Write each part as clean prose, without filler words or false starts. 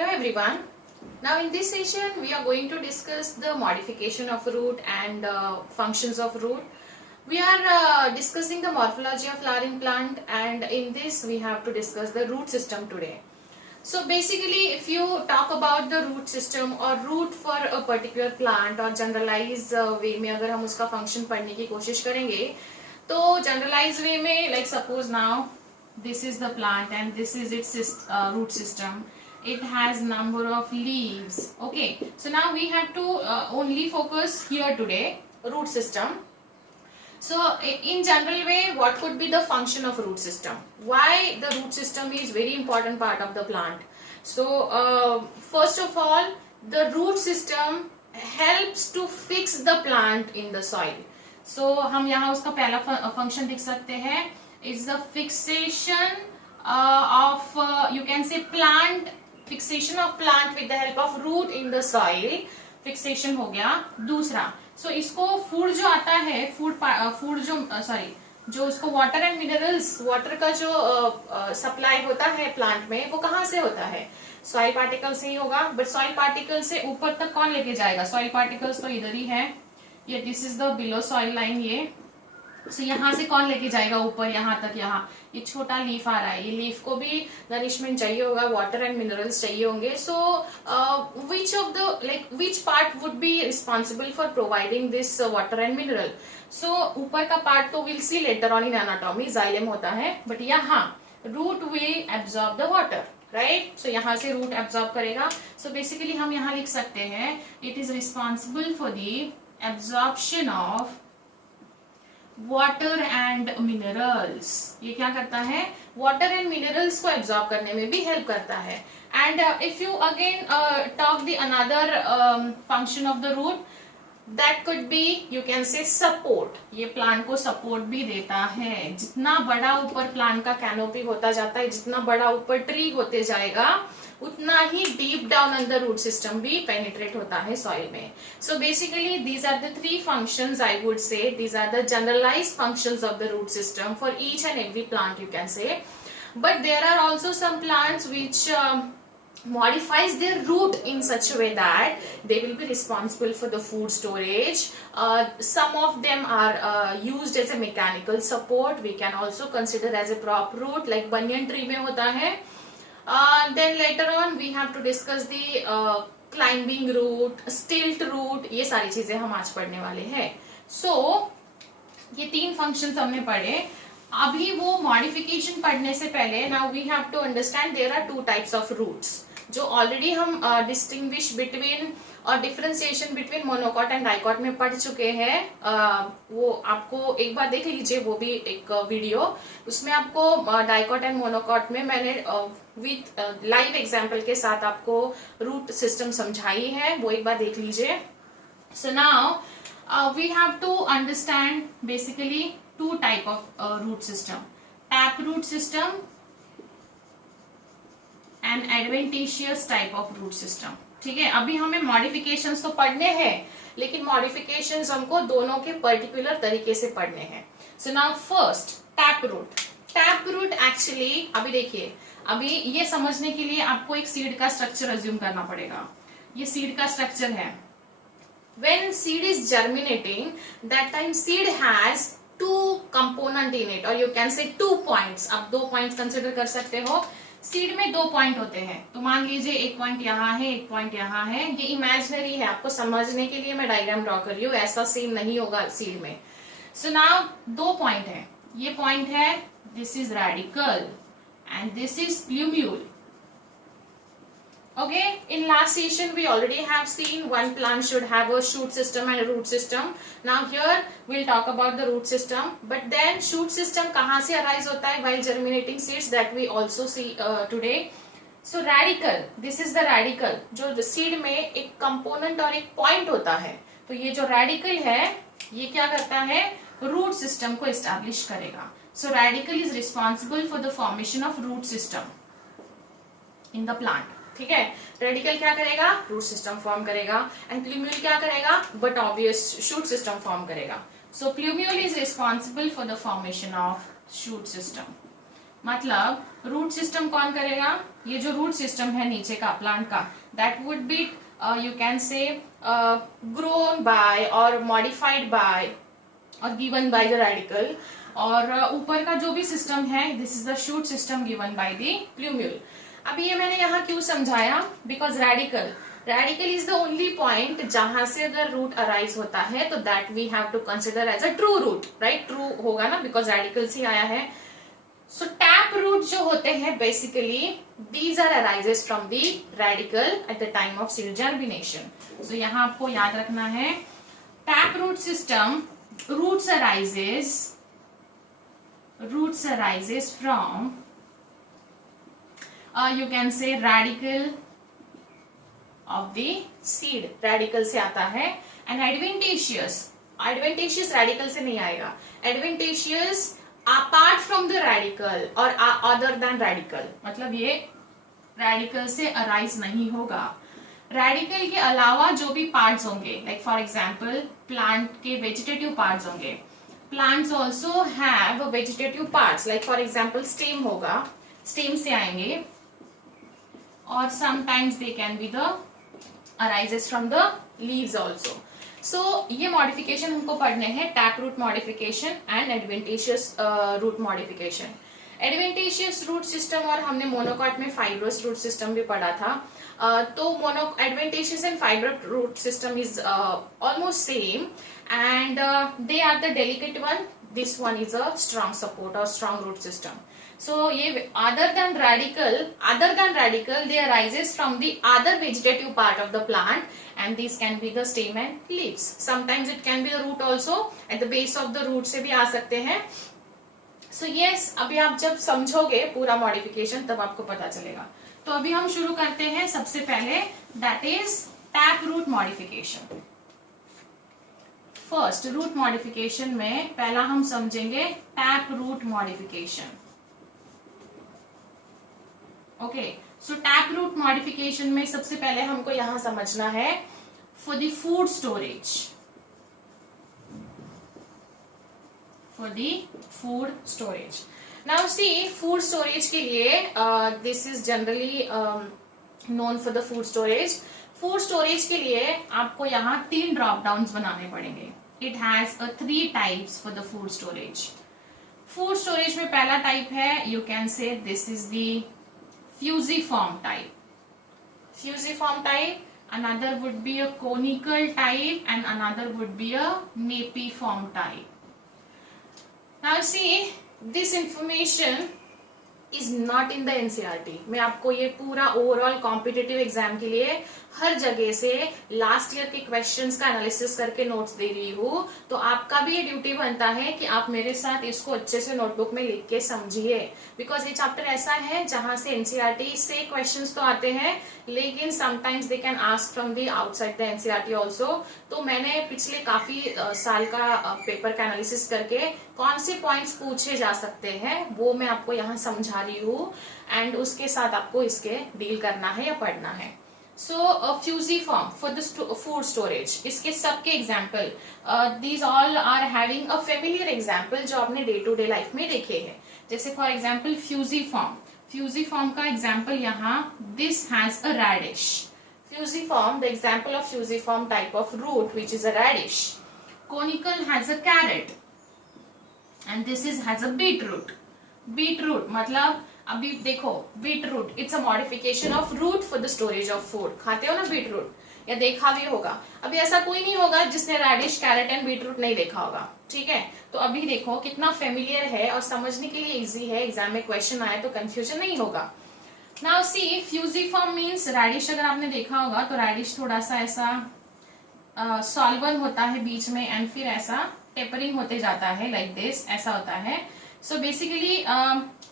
Hello everyone. Now in this session we are going to discuss the modification of root and functions of root. We are discussing the morphology of flowering plant, and in this we have to discuss the root system today. So basically if you talk about the root system or root for a particular plant or generalize way में अगर हम उसका function पढ़ने की कोशिश करेंगे तो generalize way में like suppose now this is the plant and this is its root system. It has number of leaves. Okay, so now we have to only focus here today root system. So in general way, what could be the function of root system? Why the root system is very important part of the plant? So first of all, the root system helps to fix the plant in the soil. So हम यहाँ उसका पहला function देख सकते हैं. It's the fixation of you can say fixation of plant with the help of root in the soil. Fixation हो गया. दूसरा, so इसको food जो आता है, food जो उसको water and minerals, water का जो supply होता है plant में, वो कहाँ से होता है? Soil particles से ही होगा. But soil particles से ऊपर तक कौन लेके जाएगा? Soil particles तो इधर ही है. ये this is the below soil line ये. So यहाँ से कौन लेके जाएगा ऊपर यहाँ तक? यहाँ ये छोटा लीफ आ रहा है, ये लीफ को भी नरिशमेंट चाहिए होगा, वाटर एंड मिनरल्स चाहिए होंगे. सो which part would be responsible for providing this water and mineral? So ऊपर का पार्ट तो we'll see later on in anatomy, xylem होता है, but यहाँ root will absorb the water, right? So यहाँ से root absorb करेगा. So basically हम यहाँ लिख सकते हैं it is responsible for the absorption of water and minerals. ये क्या करता है? वाटर एंड मिनरल्स को एब्जॉर्ब करने में भी हेल्प करता है. And if you again talk the another function of the root, that could be you can say support. ये प्लांट को सपोर्ट भी देता है. जितना बड़ा ऊपर प्लांट का कैनोपी होता जाता है, जितना बड़ा ऊपर ट्री होते जाएगा, उतना ही डीप डाउन अंदर रूट सिस्टम भी पेनिट्रेट होता है सॉइल में. So basically these are the three functions I would say. These are the generalised functions of the root system for each and every plant you can say. But there are also some plants which modifies their root in such a way that they will be responsible for the food storage. Some of them are used as a mechanical support. We can also consider as a prop root, like banyan tree में होता है. Then later on we have to discuss the climbing root, stilt root. ये सारी चीजें हम आज पढ़ने वाले हैं. So ये तीन functions हमने पढ़े. अभी वो modification पढ़ने से पहले now we have to understand there are two types of roots. जो ऑलरेडी हम डिस्टिंग्विश बिटवीन और differentiation between monocot and dicot में पढ़ चुके हैं. वो आपको एक बार देख लीजिए, वो भी एक वीडियो. उसमें आपको डाइकॉट एंड मोनोकॉट में मैंने विथ लाइव एग्जांपल के साथ आपको रूट सिस्टम समझाई है, वो एक बार देख लीजिए. So now we have to understand basically two type of root system, tap root system and adventitious type of root system. ठीक है, अभी हमें मॉडिफिकेशंस तो पढ़ने हैं, लेकिन मॉडिफिकेशंस हमको दोनों के पर्टिकुलर तरीके से पढ़ने हैं. So now first tap root. Tap root actually अभी देखिए, अभी ये समझने के लिए आपको एक सीड का स्ट्रक्चर अज्यूम करना पड़ेगा. ये सीड का स्ट्रक्चर है. When seed is germinating, that time seed has two component in it, और यू कैन से 2 पॉइंट्स. आप 2 पॉइंट्स कंसिडर कर सकते हो. सीड में 2 पॉइंट होते हैं, तो मान लीजिए एक पॉइंट यहाँ है, एक पॉइंट यहाँ है. ये इमेजिनरी है, आपको समझने के लिए मैं डायग्राम ड्रॉ कर रही हूँ, ऐसा सेम नहीं होगा सीड में. सो नाउ 2 पॉइंट है. ये पॉइंट है, this is radical and this is plumule. Okay, in last session we already have seen one plant should have a shoot system and a root system. Now here we'll talk about the root system, but then shoot system कहाँ से arise होता है while germinating seeds, that we also see today. So radical, this is the radical. जो seed में एक component और एक point होता है, तो ये जो radical है ये क्या करता है? root system को establish करेगा. So radical is responsible for the formation of root system in the plant. ठीक है, रेडिकल क्या करेगा? रूट सिस्टम फॉर्म करेगा. एंड प्लूम्यूल क्या करेगा? But obvious shoot system form करेगा. So plumule is responsible for the formation of shoot system. मतलब root system कौन करेगा, ये जो रूट सिस्टम है नीचे का प्लांट का, that would be you can say grown by और मॉडिफाइड बाय और गिवन बाय द रेडिकल, और ऊपर का जो भी सिस्टम है this is the shoot system given by the plumule. अब ये मैंने यहाँ क्यों समझाया, because radical is the only point जहां से अगर रूट अराइज होता है तो that we have to consider as a true root, right, true होगा ना बिकॉज रेडिकल से आया है। सो टैप रूट जो होते हैं basically these are arises from the radical at the time of seed germination. So यहाँ आपको याद रखना है tap root system, roots arises from you can say radical of the seed, radical से आता है। and adventitious radical से नहीं आएगा, adventitious apart from the radical और other than radical, मतलब ये radical से arise नहीं होगा। रेडिकल के अलावा जो भी पार्ट्स होंगे, लाइक फॉर एग्जाम्पल प्लांट के वेजिटेटिव पार्ट्स होंगे, plants also have vegetative parts, like for example stem होगा, स्टेम से आएंगे, और sometimes they can be the arises from the leaves also. So ये मॉडिफिकेशन हमको पढ़ने हैं, tap root modification and adventitious root modification. Adventitious root system और हमने मोनोकॉट में फाइब्रस रूट सिस्टम भी पढ़ा था। तो adventitious and fibrous root system is almost same, and they are the delicate one. This one is a strong support or strong root system. So ये other than radical they arises from the other vegetative part of the plant, and these can be the stem and leaves. Sometimes it can be the root also, at the base of the root से भी आ सकते हैं। So yes, अभी आप जब समझोगे पूरा modification तब आपको पता चलेगा। तो अभी हम शुरू करते हैं सबसे पहले, that is tap root modification. First root modification में पहला हम समझेंगे tap root modification. Okay, so tap root modification में सबसे पहले हमको यहां समझना है for the food storage, now see food storage के लिए this is generally known for the food storage. Food storage के लिए आपको यहाँ 3 ड्रॉप डाउन्स बनाने पड़ेंगे। It has 3 types for the food storage. Food storage में पहला टाइप है, you can say this is the fusiform type, another would be a conical type and another would be a napiform type. Now see, this information is not in the NCERT। मैं आपको ये पूरा overall competitive exam के लिए हर जगह से last year के questions का एनालिसिस करके नोट्स दे रही हूँ। तो आपका भी ये ड्यूटी बनता है कि आप मेरे साथ इसको अच्छे से नोटबुक में लिख के समझिए, बिकॉज ये चैप्टर ऐसा है जहां से NCERT से क्वेश्चंस तो आते हैं, लेकिन sometimes they can ask from the outside the NCERT also. तो मैंने पिछले काफी साल का पेपर का एनालिसिस करके कौन से पॉइंट्स पूछे जा सकते हैं वो मैं आपको यहाँ समझा रही हूँ, एंड उसके साथ आपको इसके डील करना है या पढ़ना है। So fusiform for the food storage, इसके सबके example these all are having a familiar example जो आपने डे टू डे लाइफ में देखे हैं। जैसे फॉर एग्जाम्पल फ्यूजिफॉर्म का एग्जाम्पल यहाँ, this has a radish. Fusiform, the example of fusiform type of root which is a radish. Conical has a carrot and this is has a beetroot. Beetroot मतलब अभी देखो, beetroot it's a modification of root for the storage of food. खाते हो ना beetroot, या देखा भी होगा। अभी ऐसा कोई नहीं होगा जिसने रेडिश, कैरेट एंड बीटरूट नहीं देखा होगा, ठीक है। तो अभी देखो कितना फेमिलियर है और समझने के लिए इजी है, एग्जाम में क्वेश्चन आए तो कंफ्यूजन नहीं होगा। Now see, fusiform means radish अगर आपने देखा होगा तो रेडिश थोड़ा सा ऐसा सॉल्वन होता है बीच में, एंड फिर ऐसा टेपरिंग होते जाता है, लाइक दिस, ऐसा होता है। So basically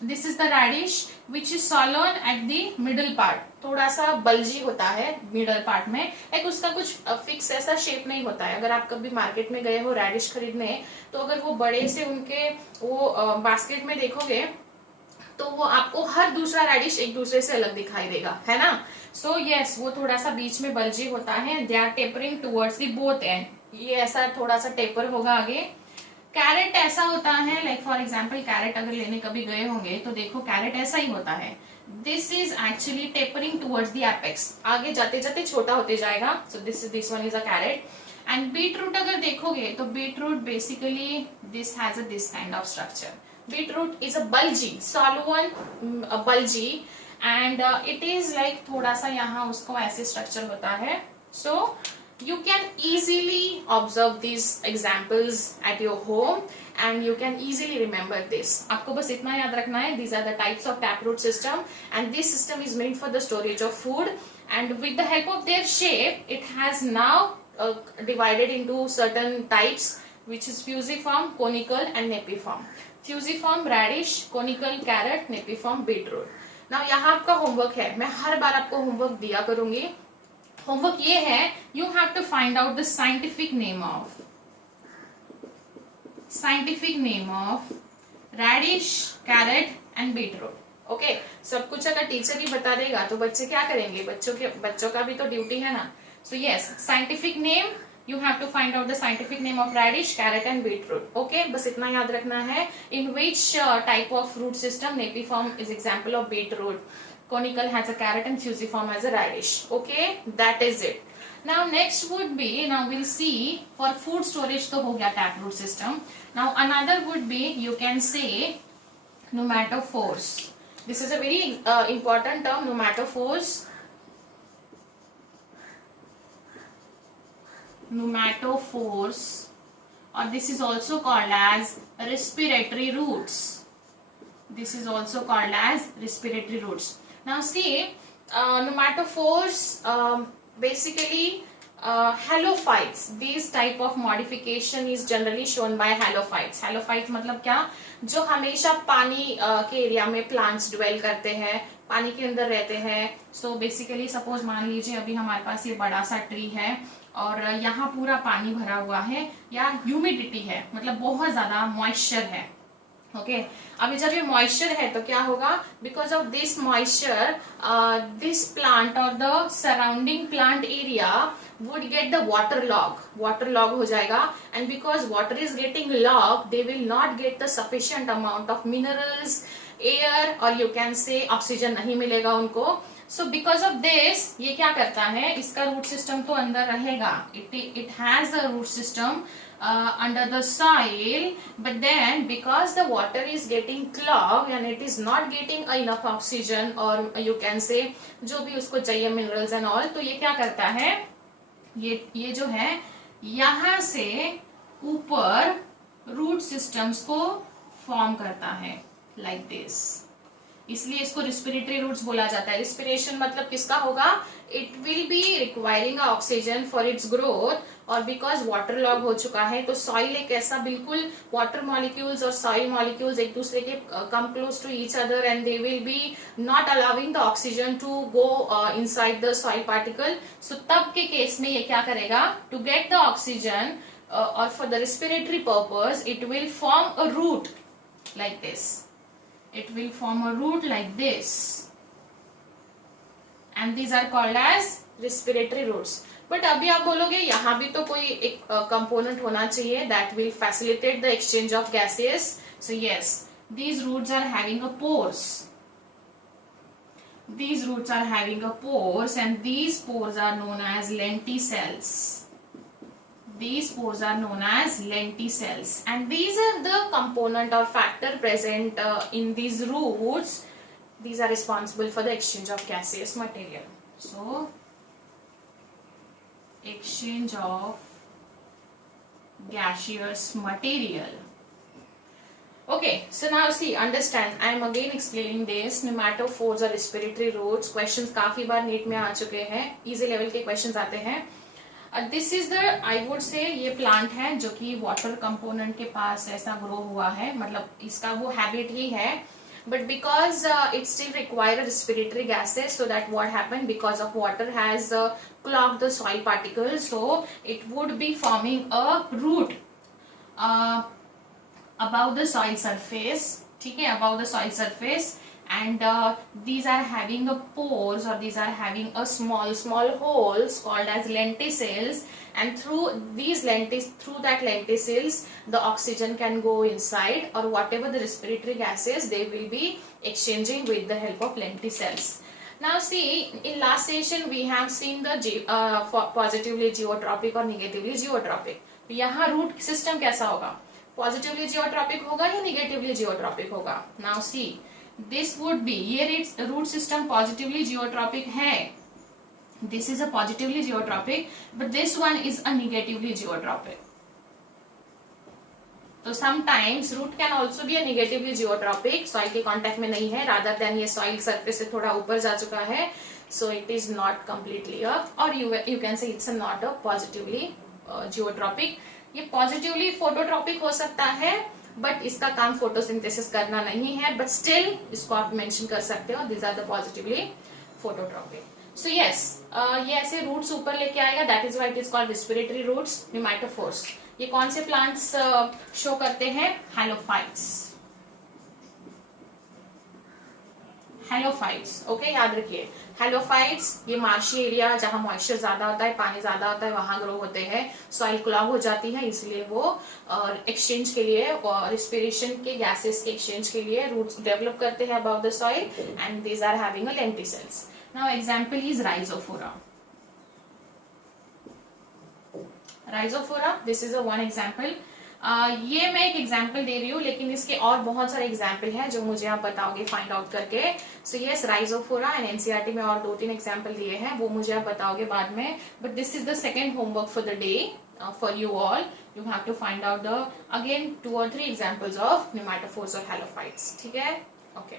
this is the radish which is swollen at the middle part, थोड़ा सा बल्जी होता है मिडल पार्ट में, लाइक उसका कुछ फिक्स ऐसा शेप नहीं होता है। अगर आप कभी मार्केट में गए हो रेडिश खरीदने, तो अगर वो बड़े से उनके वो बास्केट में देखोगे तो वो आपको हर दूसरा रेडिश एक दूसरे से अलग दिखाई देगा, है ना। सो यस, वो थोड़ा सा बीच में बल्जी होता है। They are tapering towards the both end, ये ऐसा थोड़ा सा टेपर होगा आगे। कैरेट ऐसा होता है, लाइक फॉर एग्जाम्पल कैरेट अगर लेने कभी गए होंगे तो देखो कैरेट ऐसा ही होता है. This is actually tapering towards the apex, आगे जाते जाते छोटा होते जाएगा. So this one is a carrot. And beet root अगर देखोगे तो beet root basically this has this kind of structure. Beet root is a bulgy swollen, bulgy, and it is like थोड़ा सा यहाँ उसको ऐसे स्ट्रक्चर होता है. सो you can easily observe these examples at your home and you can easily remember this. आपको बस इतना याद रखना है, these are the types of taproot system and this system is meant for the storage of food, and with the help of their shape it has now divided into certain types, which is fusiform, conical and nepiform. Fusiform radish, conical carrot, nepiform beetroot. Now यहाँ आपका homework है, मैं हर बार आपको homework दिया करूंगी. Homework ये है, you have to find out the scientific name of radish, carrot and beetroot. Okay, सब कुछ अगर टीचर ही बता देगा तो बच्चे क्या करेंगे, बच्चों का भी तो ड्यूटी है ना. So yes, scientific name, you have to find out the scientific name of radish, carrot and beetroot. Okay, बस इतना याद रखना है. In which type of root system? Nepiform is example of beetroot, conical has a carrot and fusiform has a radish. Okay, that is it. Now next would be, now we'll see for food storage तो हो गया taproot system. Now another would be, you can say pneumatophores. This is a very important term, pneumatophores. Pneumatophores, or this is also called as respiratory roots. This is also called as respiratory roots. Now see, pneumatophores basically halophytes. This type of modification is generally shown by halophytes. Halophytes मतलब क्या, जो हमेशा पानी के area में plants dwell करते हैं, पानी के अंदर रहते हैं. सो बेसिकली सपोज मान लीजिए अभी हमारे पास ये बड़ा सा ट्री है और यहाँ पूरा पानी भरा हुआ है या ह्यूमिडिटी है, मतलब बहुत ज्यादा मॉइस्चर है. ओके, अभी जब ये मॉइस्चर है तो क्या होगा, because of this moisture this plant और the surrounding plant area would get the water log हो जाएगा, and because water is getting logged they will not get the sufficient amount of minerals, air, or you can say oxygen नहीं मिलेगा उनको. So because of this ये क्या करता है, इसका रूट सिस्टम तो अंदर रहेगा, it has a root system under the soil, but then because the water is getting clogged and it is not getting enough oxygen or you can say जो भी उसको चाहिए minerals and all, तो ये क्या करता है, ये जो है यहाँ से ऊपर रूट सिस्टम्स को फॉर्म करता है लाइक दिस. इसलिए इसको रिस्पिरेटरी रूट्स बोला जाता है. रिस्पिरेशन मतलब किसका होगा, it will be requiring oxygen for its growth, और बिकॉज वाटर लॉग हो चुका है तो सॉइल एक ऐसा बिल्कुल वाटर मॉलिक्यूल्स और सॉइल मॉलिक्यूल्स एक दूसरे के come close to each other and they will be not allowing the oxygen to go inside the soil particle. So तब के केस में ये क्या करेगा, टू गेट द ऑक्सीजन और for the respiratory purpose it will form a root like this. It will form a root like this, and these are called as respiratory roots. But अभी आप बोलोगे यहाँ भी तो कोई एक component होना चाहिए that will facilitate the exchange of gases. So yes, these roots are having a pores. These roots are having a pores, and these pores are known as lenticels. These pores are known as lenticels, and these are the component or factor present in these roots. These are responsible for the exchange of gaseous material. So, exchange of gaseous material. Okay, so now see, understand. I am again explaining this. Pneumatophores or respiratory roots. Questions काफी बार NEET में आ चुके हैं. Easy level के questions आते हैं. This is the, I would से, ये plant है जो कि वाटर कंपोनेंट के पास ऐसा ग्रो हुआ है, मतलब इसका वो हैबिट ही है. But because it still require respiratory gases, so that what happen, because of water has clogged the soil particles, so it would be forming a root above the soil surface. ठीक है, above the soil surface, and these are having a pores, or these are having a small holes called as lenticels, and through that lenticels the oxygen can go inside, or whatever the respiratory gases they will be exchanging with the help of lenticels. Now see, in last session we have seen the positively geotropic और negatively geotropic. यहाँ root system कैसा होगा, positively geotropic होगा या negatively geotropic होगा. Now see, this would be, ये root system positively geotropic है, this is a positively geotropic, but this one is a negatively geotropic. तो sometimes root can also be a negatively geotropic, soil के contact में नहीं है, rather than ये soil surface से थोड़ा ऊपर जा चुका है, so it is not completely और यू कैन से it's not a positively geotropic. ये पॉजिटिवली फोटोट्रॉपिक हो सकता है, बट इसका काम फोटोसिंथेसिस करना नहीं है, बट स्टिल इसको आप मेंशन कर सकते हो, this are the positively phototropic. So yes, ये ऐसे रूट्स ऊपर लेके आएगा, that is why it is called respiratory roots. Pneumatophores, ये कौन से प्लांट्स शो करते हैं, हैलोफाइट्स. हैलोफाइट्स, ओके, याद रखिए हैलोफाइट्स, ये मार्शी एरिया जहां मॉइस्चर ज्यादा होता है, पानी ज्यादा होता है, वहां ग्रो होते हैं. सॉइल क्लॉग हो जाती है, इसलिए वो एक्सचेंज के लिए और रिस्पिरेशन के गैसेस के एक्सचेंज के लिए रूट्स डेवलप करते हैं above the soil, and these are having a lenticels. Now example is Rhizophora. Rhizophora, this is a one example. ये मैं एक एग्जाम्पल दे रही हूँ, लेकिन इसके और बहुत सारे एग्जाम्पल हैं जो मुझे आप बताओगे फाइंड आउट करके. So yes, Rhizophora and NCERT में और 2-3 एग्जाम्पल दिए हैं, वो मुझे आप बताओगे बाद में. But this is the second homework for the day for you all. You have to find out the again 2 or 3 examples of pneumatophores और हैलोफाइट्स. ठीक है, okay.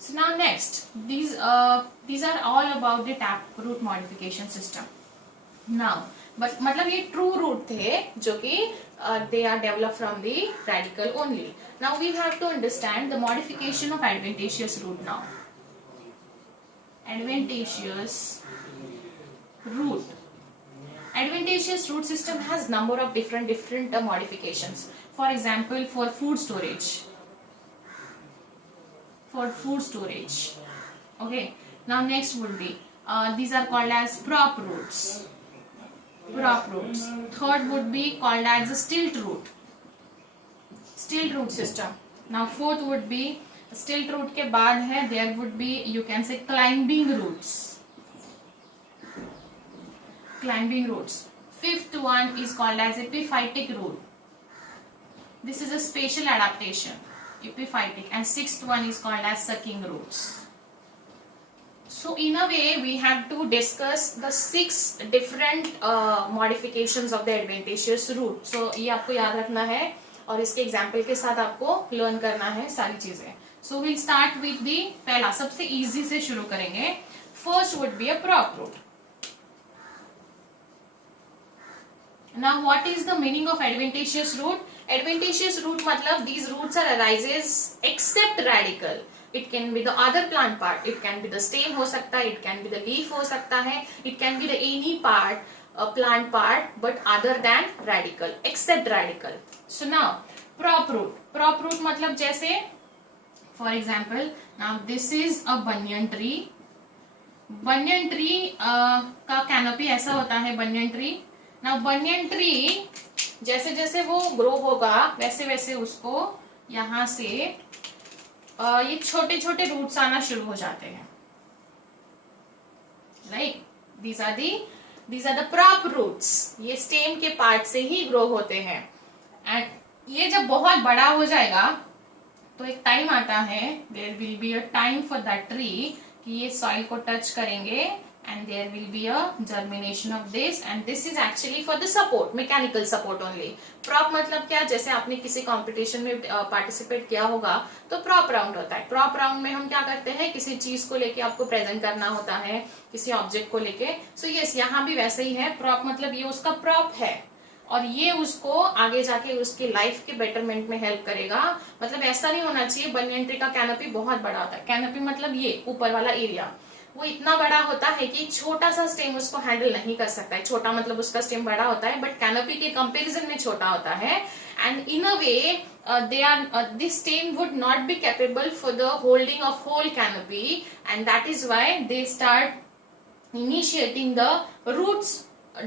So now next, these are all about the tap root modification system. Now, but मतलब ये true root थे जो कि they are develop from the radical only. Now we have to understand the modification of adventitious root. Now adventitious root system has number of different modifications. For example, for food storage, okay. Now next would be these are called as prop roots. Third would be called as a stilt root system. Now fourth would be stilt root के बाद है there would be, you can say, climbing roots. Fifth one is called as epiphytic root. This is a spatial adaptation, epiphytic. And sixth one is called as sucking roots. So in a way we have to discuss the 6 different modifications of the adventitious root. So ये आपको याद रखना है और इसके example के साथ आपको लर्न करना है सारी चीजें. So we'll start with the पहला, सबसे इजी से शुरू करेंगे. First would be a prop root. Now what is the meaning of adventitious root? Adventitious root मतलब these roots are arises except radical. It can be the other plant part, it can be the stem हो सकता है, it can be the leaf हो सकता है, it can be the any part, plant part, but other than radical, except radical. So now prop root मतलब जैसे for example, now this is a banyan tree. banyan tree का canopy ऐसा होता है banyan tree. Now banyan tree जैसे जैसे वो grow होगा वैसे वैसे उसको यहाँ से ये छोटे छोटे रूट्स आना शुरू हो जाते हैं, right. These are the prop roots. ये स्टेम के पार्ट से ही ग्रो होते हैं, एंड ये जब बहुत बड़ा हो जाएगा तो एक टाइम आता है, there will be a time for that tree कि ये सॉइल को टच करेंगे, and there will be a germination of this, and this is actually for the support, mechanical support only. prop मतलब क्या, जैसे आपने किसी कंपटीशन में पार्टिसिपेट किया होगा तो prop राउंड होता है. prop राउंड में हम क्या करते हैं, किसी चीज को लेके आपको प्रेजेंट करना होता है, किसी ऑब्जेक्ट को लेके. सो यस, यहाँ भी वैसे ही है. prop मतलब ये उसका prop है और ये उसको आगे जाके उसकी लाइफ के बेटरमेंट में हेल्प करेगा. मतलब ऐसा नहीं होना चाहिए. बनियन ट्री का कैनोपी बहुत बड़ा होता है. कैनोपी मतलब ये ऊपर वाला एरिया वो इतना बड़ा होता है कि छोटा सा स्टेम उसको हैंडल नहीं कर सकता है. छोटा मतलब उसका स्टेम बड़ा होता है, बट कैनोपी के कंपैरिजन में छोटा होता है. And in a way this stem would not be capable for the holding of whole canopy, and that is why they start initiating the roots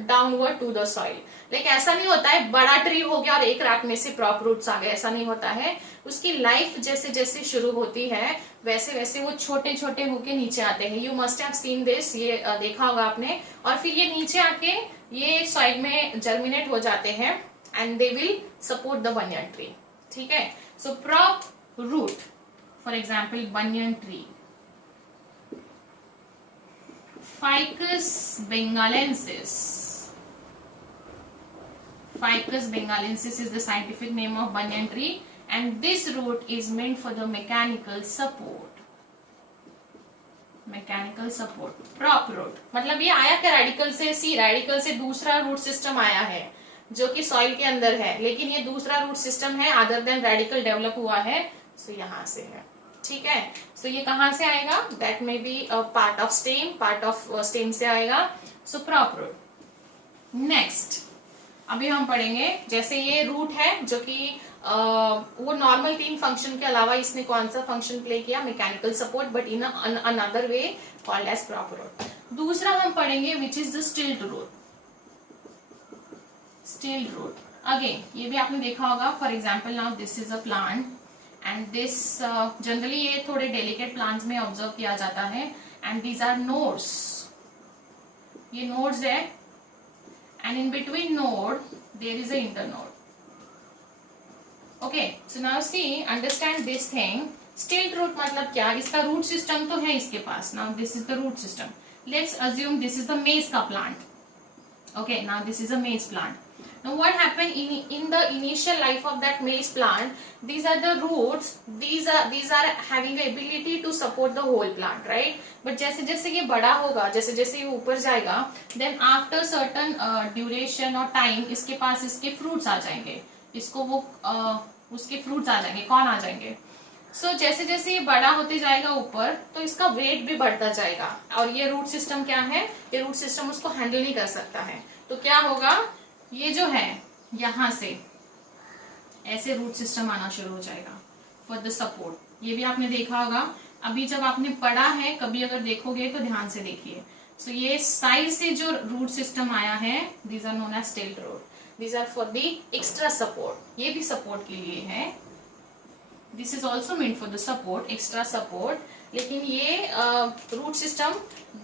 downward to the soil. Like ऐसा नहीं होता है बड़ा tree हो गया और एक रात में से क्रॉप रूट्स आ गए, ऐसा नहीं होता है. उसकी लाइफ जैसे जैसे शुरू होती है वैसे वैसे वो छोटे छोटे होके नीचे आते हैं. You must have seen this, ये देखा होगा आपने. और फिर ये नीचे आके ये सॉइल में जर्मिनेट हो जाते हैं and they will support the banyan tree. ठीक है. So prop root, for example banyan tree, Ficus bengalensis. Ficus bengalensis is the scientific name of banyan tree, and this root is meant for the mechanical support. Mechanical support. Prop root. मतलब ये आया क्या radical से? सी radical से दूसरा root system आया है जो कि सॉइल के अंदर है, लेकिन ये दूसरा रूट सिस्टम है अदर देन रेडिकल डेवलप हुआ है. सो यहाँ से है. ठीक है. सो ये कहां से आएगा? That may be part of stem, part of stem से आएगा. सो प्रॉप रूट. नेक्स्ट अभी हम पढ़ेंगे, जैसे ये रूट है जो कि वो नॉर्मल 3 फंक्शन के अलावा इसने कौन सा फंक्शन प्ले किया? Mechanical support, but in another way called as prop root. दूसरा हम पढ़ेंगे which is the stilt root. Stilt root again ये भी आपने देखा होगा. For example now this is a plant and this generally ये थोड़े डेलिकेट प्लांट्स में ऑब्जर्व किया जाता है. And these are nodes. ये नोड्स है and in between node there is a internode. Okay. So now see understand this thing. Stilt root मतलब क्या? इसका रूट सिस्टम तो है इसके पास. Now this is the root system. Let's assume this is the maize का plant. Okay, now this is a maize plant. Now what happened in the initial life of that maize plant? These are the roots. These are having the ability to support the whole plant, right? But जैसे जैसे ये बड़ा होगा, जैसे जैसे ये ऊपर जाएगा, then after certain duration और time इसके पास इसके fruits आ जाएंगे. इसको वो उसके fruits आ जाएंगे. कौन आ जाएंगे? सो जैसे जैसे ये बड़ा होते जाएगा ऊपर, तो इसका वेट भी बढ़ता जाएगा. और ये रूट सिस्टम क्या है? ये रूट सिस्टम उसको हैंडल नहीं कर सकता है. तो क्या होगा? ये जो है यहां से ऐसे रूट सिस्टम आना शुरू हो जाएगा फॉर द सपोर्ट. ये भी आपने देखा होगा. अभी जब आपने पढ़ा है, कभी अगर देखोगे तो ध्यान से देखिए. सो ये साइड से जो रूट सिस्टम आया है, these are known as stilt root. These are for the extra support. ये भी सपोर्ट के लिए है. This is also meant for the support, extra support. लेकिन ये root system,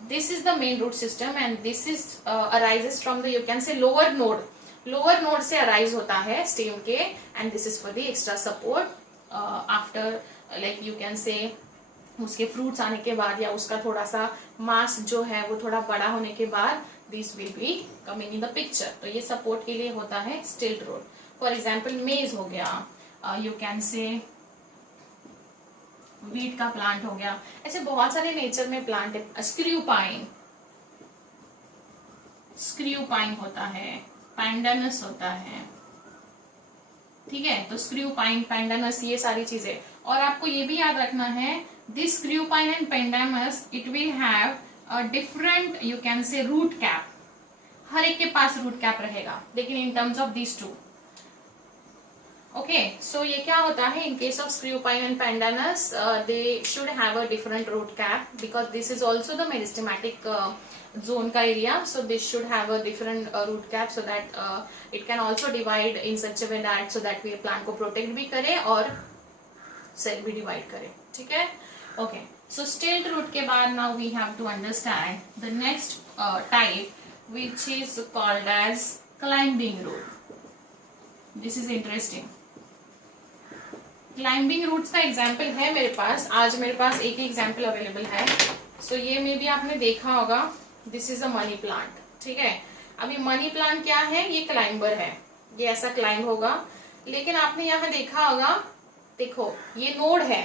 this is the main root system and this is arises from the, you can say lower node. Lower node से arise होता है stem के, and this is for the extra support after, like you can से उसके fruits आने के बाद या उसका थोड़ा सा मास जो है वो थोड़ा बड़ा होने के बाद this will be coming in the picture. तो ये सपोर्ट के लिए होता है स्टिल्ट रूट. फॉर एग्जाम्पल मेज हो गया, यू कैन से वीट का प्लांट हो गया. ऐसे बहुत सारे नेचर में प्लांट है. स्क्रू पाइन, स्क्रू पाइन होता है. पैंडानस होता है. ठीक है. तो स्क्रू पाइन, पैंडानस, ये सारी चीजें. और आपको ये भी याद रखना है, this screw pine and pandanus it will have a different, you can say root cap. हर एक के पास रूट कैप रहेगा, लेकिन in terms of this two. Okay, so ये क्या होता है? In case of screw pine and pandanus, they should have a different root cap because this is also the meristematic zone का area. So this should have a different root cap so that it can also divide in such a way that so that we plant को protect भी करे और cell भी divide करे. ठीक है? Okay. So stilt root के बाद now we have to understand the next type which is called as climbing root. This is interesting. Climbing roots का एग्जाम्पल है मेरे पास. आज मेरे पास एक ही एग्जाम्पल अवेलेबल है. सो ये मे भी आपने देखा होगा. This is a money plant. ठीक है. अभी मनी प्लांट क्या है? ये क्लाइंबर है. ये ऐसा क्लाइंब होगा. लेकिन आपने यहाँ देखा होगा, देखो ये नोड है.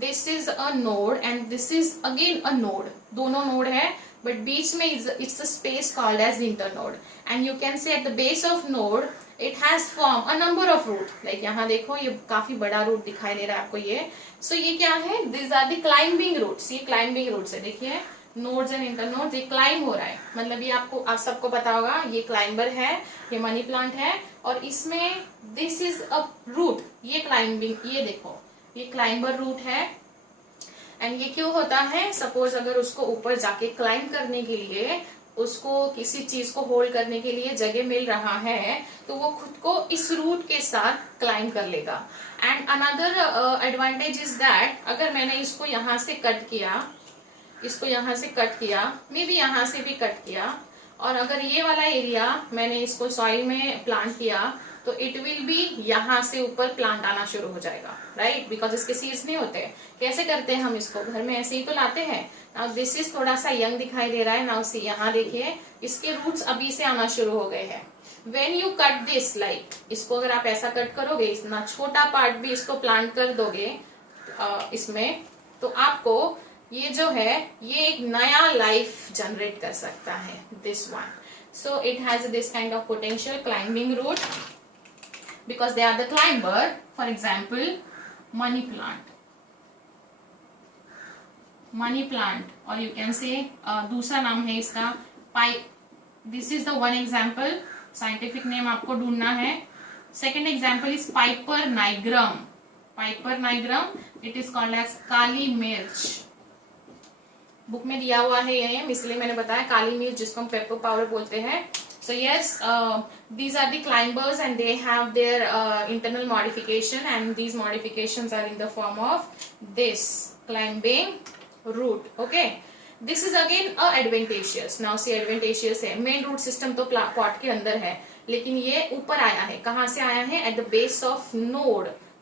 This is a node and this is again a node. दोनों नोड है, बट बीच में it's a space called as internode. And you can say at the base of node it has formed a number of root. like यहाँ देखो ये काफी बड़ा root दिखाई दे रहा है आपको ये. so ये क्या है? these are the climbing roots. ये climbing roots है. देखिए नोड्स एंड इंटरनोड्स, ये क्लाइम हो रहा है, मतलब ये आपको आप सबको पता होगा, ये क्लाइंबर है, ये मनी प्लांट है, और इसमें दिस इज अ रूट, ये क्लाइंबिंग, ये देखो ये क्लाइंबर रूट है। एंड ये क्यों होता है, सपोज अगर उसको ऊपर जाके क्लाइंब करने के लिए, उसको किसी चीज को होल्ड करने के लिए जगह मिल रहा है, तो वो खुद को इस रूट के साथ क्लाइंब कर लेगा। And another advantage is that, अगर मैंने इसको यहाँ से कट किया, इसको यहाँ से कट किया, मे बी यहाँ से भी कट किया, और अगर ये वाला एरिया मैंने इसको सॉइल में प्लांट किया, तो इट विल बी यहाँ से ऊपर प्लांट आना शुरू हो जाएगा, राइट, बिकॉज इसके सीड्स नहीं होते। कैसे करते हैं हम इसको, घर में ऐसे ही तो लाते हैं। नाउ दिस इज थोड़ा सा यंग दिखाई दे रहा है, नाउ सी यहाँ देखिए इसके रूट्स अभी से आना शुरू हो गए हैं। When you cut this, like इसको अगर आप ऐसा कट करोगे, इतना छोटा पार्ट भी इसको प्लांट कर दोगे इसमें, तो आपको ये जो है ये एक नया लाइफ जनरेट कर सकता है, this one. So it has this kind of potential climbing root because they are the climber. For example money plant, money plant, और यू कैन से दूसरा नाम है इसका pipe, this is the one example, scientific name आपको ढूंढना है। Second example is Piper nigrum, Piper nigrum, it is called as काली मिर्च, बुक में दिया हुआ है ये, इसलिए मैंने बताया काली मिर्च जिसको हम पेपर पाउडर बोलते हैं। So yes, these are the climbers and they have their internal modification, and these modifications are in the form of this climbing root. Okay, this is again a adventitious. Now see adventitious है, main root system तो pot के अंदर है, लेकिन ये ऊपर आया है, कहाँ से आया है, at the base of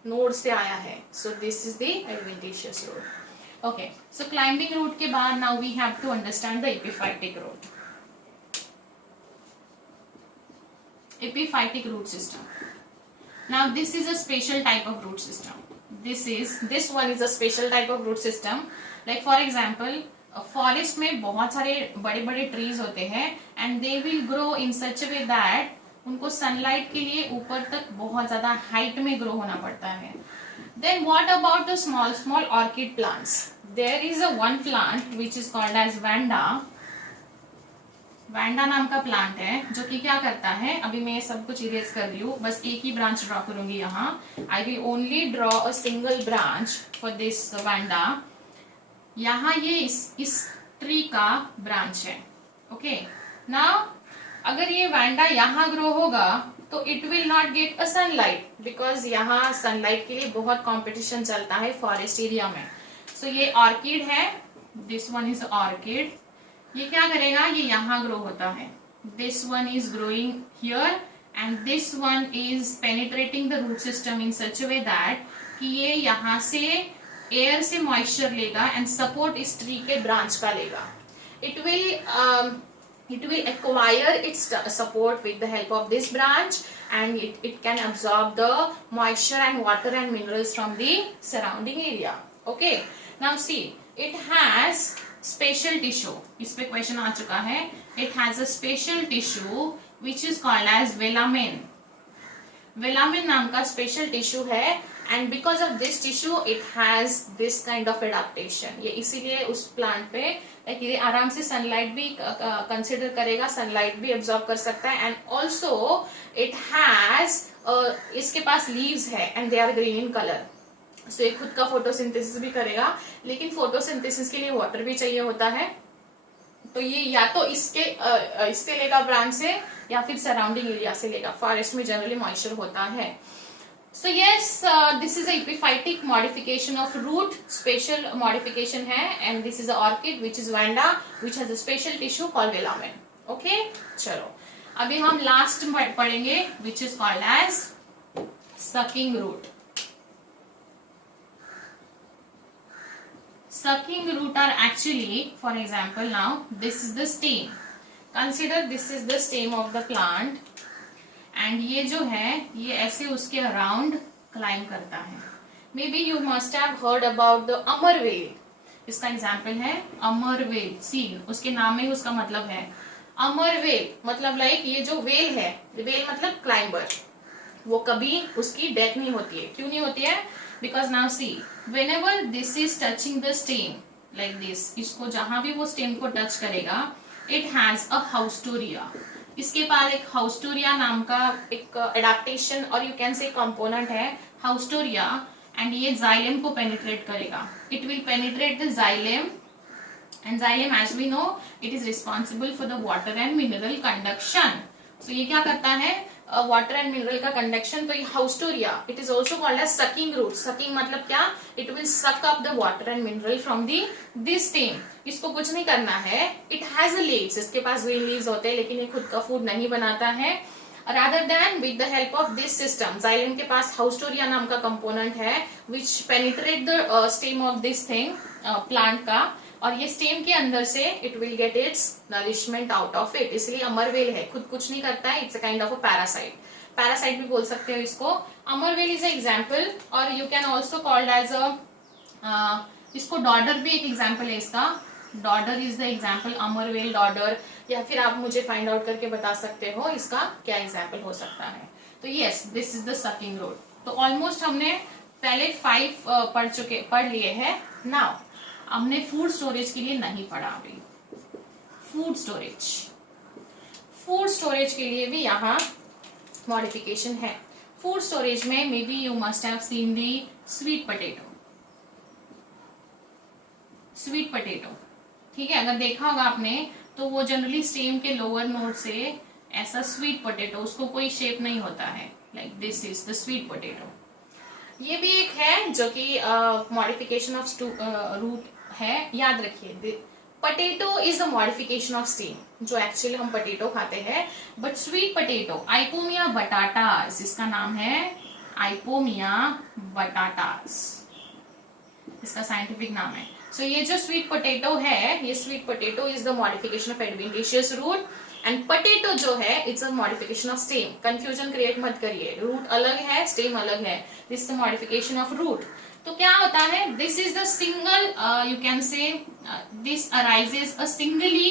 node से आया है। So this is the adventitious root. Okay, so climbing root के बाद now we have to understand the epiphytic root. Epiphytic root system. Now this is a special type of root system. This one is a special type of root system. Like for example, forest में बहुत सारे बड़े बड़े trees होते हैं and they will grow in such A way that उनको sunlight के लिए ऊपर तक बहुत ज्यादा हाइट में ग्रो होना पड़ता है। Then what about the small small orchid plants, there is a one plant which is called as vanda. Vanda नाम का प्लांट है जो कि क्या करता है, अभी मैं सब कुछ इरेज कर रही हूँ, बस एक ही ब्रांच ड्रॉ करूंगी यहाँ। I will only draw a single branch for this Wanda. यहाँ ये इस ट्री का ब्रांच है। ओके, नाउ अगर ये वैंडा यहाँ ग्रो होगा तो it will not get a sunlight, because यहाँ सनलाइट के लिए बहुत कंपटीशन चलता है फॉरेस्ट एरिया में। सो ये ऑर्किड है, दिस वन इज ऑर्किड। ये क्या करेगा, ये यहाँ ग्रो होता है, this one is growing here and this one is penetrating the root system in such a way that कि ये यहाँ से एयर से मॉइस्चर लेगा एंड सपोर्ट इस ट्री के ब्रांच का लेगा। it will acquire its support with the help of this branch, and it can absorb the moisture and water and minerals from the surrounding area. Okay, now see, it has special tissue. इस पे question आ चुका है। It has a special tissue which is called as velamen. वेलामिन नाम का special tissue है and because of this tissue it has this kind of adaptation. ये इसीलिए उस प्लांट पे ये आराम से सनलाइट भी कंसिडर करेगा, सनलाइट भी एब्जॉर्ब कर सकता है एंड ऑल्सो इट हैज इसके पास लीव्स है and they are green in colour. So ये खुद का फोटोसिंथेसिस भी करेगा, लेकिन फोटोसिंथेसिस के लिए वाटर भी चाहिए होता है। तो ये या तो इससे लेगा ब्रांच से या फिर सराउंडिंग एरिया से लेगा। फॉरेस्ट में जनरली मॉइस्चर होता है। So yes, this is epiphytic modification of root, special modification है and this is orchid which is Vanda which has a special tissue called velamen. Okay, चलो अभी हम लास्ट पढ़ेंगे which is called as sucking root. Sucking root are actually, for example, now this is the stem. Consider this is the stem of the plant, and ये जो है ये ऐसे उसके around climb करता है। Maybe you must have heard about the Amar whale. इसका example है अमर whale, seal, उसके नाम में ही उसका मतलब है अमर whale, मतलब like ये जो whale है, whale मतलब climber, वो कभी उसकी डेथ नहीं होती है। क्यों नहीं होती है? Because now see, whenever this is touching the stem, like this, इसको जहां भी वो स्टेम को टच करेगा, इट हैज अ हाउस्टोरिया, इसके पास एक हाउस्टोरिया नाम का एक एडेप्टेशन और यू कैन से कंपोनेंट है हाउस्टोरिया, एंड ये जाइलम को पेनिट्रेट करेगा, it will penetrate the xylem, and xylem as we know it is responsible for the water and mineral conduction. So ये क्या करता है, वाटर एंड मिनरल का कंडक्शन. तो ये haustoria, it is also called as sucking root. Sucking मतलब क्या, it will suck up the water and mineral from this stem. इसको कुछ नहीं करना है, इट हैज लीव्स, इसके पास ग्रीन लीव्स होते हैं, लेकिन ये खुद का फूड नहीं बनाता है. rather than with the help of this system, xylem के पास हाउस्टोरिया नाम का कंपोनेंट है which penetrate the stem of this thing, plant का, और ये स्टेम के अंदर से it will get its nourishment out of it. इसलिए अमरवेल है, खुद कुछ नहीं करता है, it's a kind of a parasite. Parasite भी बोल सकते हो इसको. अमरवेल इज अ एग्जाम्पल, और you can also called as a, इसको डॉडर भी एक एग्जाम्पल है इसका. डॉडर इज द एग्जाम्पल, अमरवेल, डॉडर, या फिर आप मुझे फाइंड आउट करके बता सकते हो इसका क्या एग्जाम्पल हो सकता है. तो yes, this is the sucking road. तो ऑलमोस्ट हमने पहले 5 पढ़ लिए हैं. नाउ हमने फूड स्टोरेज के लिए नहीं पढ़ा अभी. फूड स्टोरेज के लिए भी यहाँ मॉडिफिकेशन है. फूड स्टोरेज में may be you must have seen the sweet potato. ठीक है, अगर देखा होगा आपने तो वो जनरली स्टेम के लोअर नोड से ऐसा स्वीट पोटैटो, उसको कोई शेप नहीं होता है, like this is the sweet potato. ये भी एक है जो कि मॉडिफिकेशन ऑफ रूट है. याद रखिए, potato is a modification of stem, जो एक्चुअली हम पोटैटो खाते हैं. But sweet potato, Ipomoea batatas, इसका नाम है आइपोमिया बटाटास, इसका साइंटिफिक नाम है. सो ये जो स्वीट पोटैटो है, ये sweet potato is the modification of adventitious root, and potato जो है it's a modification of stem. Confusion create मत करिए, रूट अलग है, स्टेम अलग है. This is the modification of root. तो क्या होता है, this is the single, you can say this arises a singly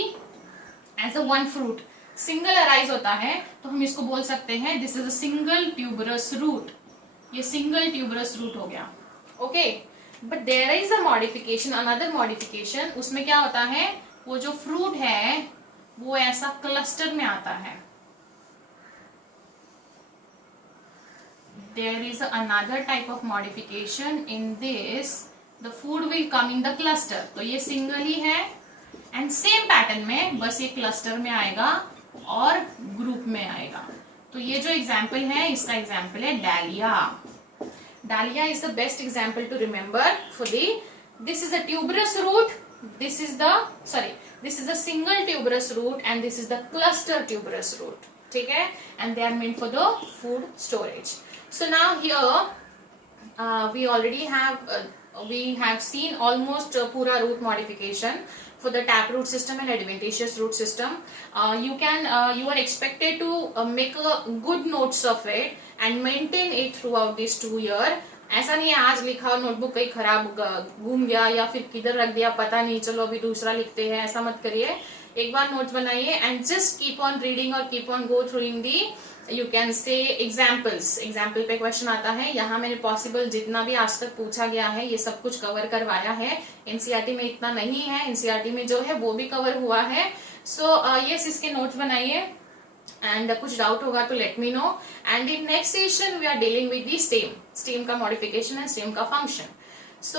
as a one fruit. Single arise होता है तो हम इसको बोल सकते हैं this is a single tuberous root. ये सिंगल ट्यूबरस रूट हो गया. Okay, but there is a modification, another modification. उसमें क्या होता है, वो जो फ्रूट है वो ऐसा क्लस्टर में आता है. there is another type of modification in this, the food will come in the cluster. तो ये सिंगल ही है, एंड सेम पैटर्न में, बस ये क्लस्टर में आएगा और ग्रुप में आएगा. तो ये जो एग्जाम्पल है, इसका एग्जाम्पल है डालिया. डालिया is the best example to remember for this is a tuberous root, this is a single tuberous root, and this is the cluster tuberous root. ठीक है, and they are meant for the food storage. So now here we already have seen almost pura root modification for the taproot system and adventitious root system. You are expected to make a good notes of it and maintain it throughout these 2 years. ऐसा नहीं है आज लिखा और notebook कहीं खराब घूम गया या फिर किधर रख दिया पता नहीं, चलो अभी दूसरा लिखते हैं, ऐसा मत करिए. एक बार नोट्स बनाइए and just keep on reading और keep on go throughing the, you can say examples. Example पे क्वेश्चन आता है. यहाँ मैंने पॉसिबल जितना भी आज तक पूछा गया है ये सब कुछ कवर करवाया है. एनसीईआरटी में इतना नहीं है, एनसीईआरटी में जो है वो भी कवर हुआ है. सो यस, इसके नोट्स बनाइए एंड कुछ डाउट होगा तो let me know. And in next session we are dealing with the stem का मॉडिफिकेशन एंड स्टेम का फंक्शन.